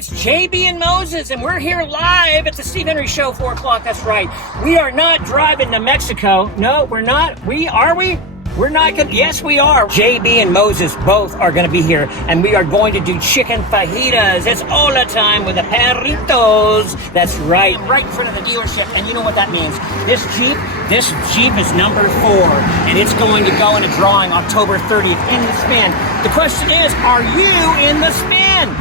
it's JB and Moses, and we're here live at the Steve Henry Show, 4 o'clock. That's right. We are not driving to Mexico. No, we're not. Are we? We're not going to. Yes, we are. JB and Moses both are going to be here, and we are going to do chicken fajitas. It's hola time with the perritos. That's right. I'm right in front of the dealership, and you know what that means. This Jeep is number 4, and it's going to go in a drawing October 30th in the spin. The question is, are you in the spin?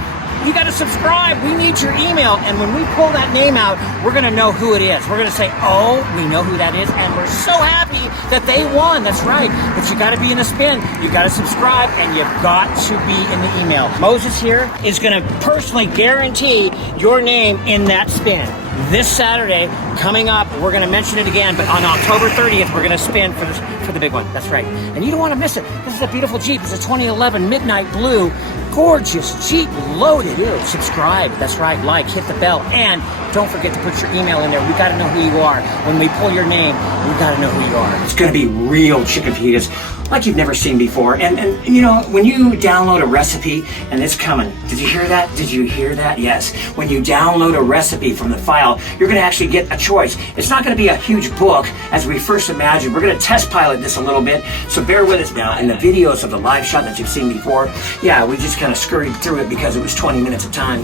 You got to subscribe. We need your email. And when we pull that name out, we're going to know who it is. We're going to say, oh, we know who that is. And we're so happy that they won. That's right. But you got to be in the spin. You got to subscribe, and you've got to be in the email. Moses here is going to personally guarantee your name in that spin. This Saturday, coming up, we're going to mention it again, but on October 30th, we're going to spin for the big one. That's right. And you don't want to miss it. This is a beautiful Jeep. It's a 2011 Midnight Blue. Gorgeous Jeep, loaded. Subscribe. That's right. Like, hit the bell. And don't forget to put your email in there. We got to know who you are. When we pull your name, we got to know who you are. It's going to be real chicken fajitas like you've never seen before. And you know, when you download a recipe, and it's coming. Did you hear that? Did you hear that? Yes. When you download a recipe from the file, you're going to actually get a choice. It's not going to be a huge book as we first imagined. We're going to test pilot this a little bit, so bear with us now. And the videos of the live shot that you've seen before, yeah, we just kind of scurried through it because it was 20 minutes of time.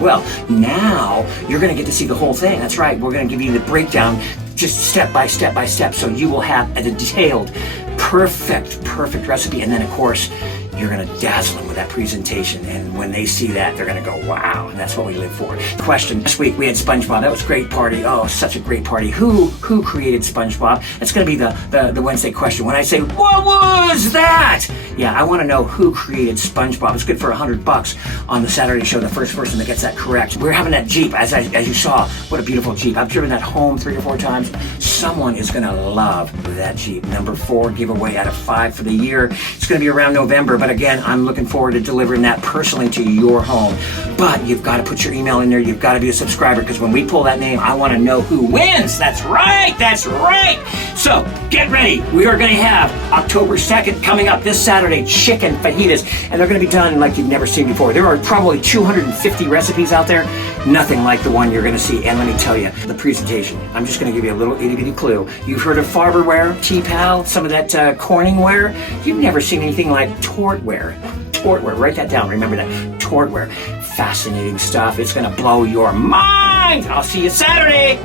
Well, now you're going to get to see the whole thing. That's right. We're going to give you the breakdown just step by step, so you will have a detailed, perfect recipe. And then, of course, you're going to dazzle them with that presentation. And when they see that, they're going to go, wow. And that's what we live for. Question. This week we had SpongeBob. That was a great party. Oh, such a great party. Who created SpongeBob? That's going to be the Wednesday question. When I say, what was that? Yeah, I want to know who created SpongeBob. It's good for $100 on the Saturday show. The first person that gets that correct. We're having that Jeep, as you saw. What a beautiful Jeep. I've driven that home 3 or 4 times. Someone is going to love that Jeep. Number 4 giveaway out of 5 for the year. It's going to be around November. But again, I'm looking forward to delivering that personally to your home. But you've got to put your email in there. You've got to be a subscriber, because when we pull that name, I want to know who wins. That's right. So get ready. We are going to have October 2nd coming up this Saturday, chicken fajitas. And they're going to be done like you've never seen before. There are probably 250 recipes out there. Nothing like the one you're going to see. And let me tell you, the presentation. I'm just going to give you a little itty bitty clue. You've heard of Farberware, T-Pal, some of that Corningware. You've never seen anything like Tortware. Write that down. Remember that. Tortware. Fascinating stuff. It's going to blow your mind. I'll see you Saturday.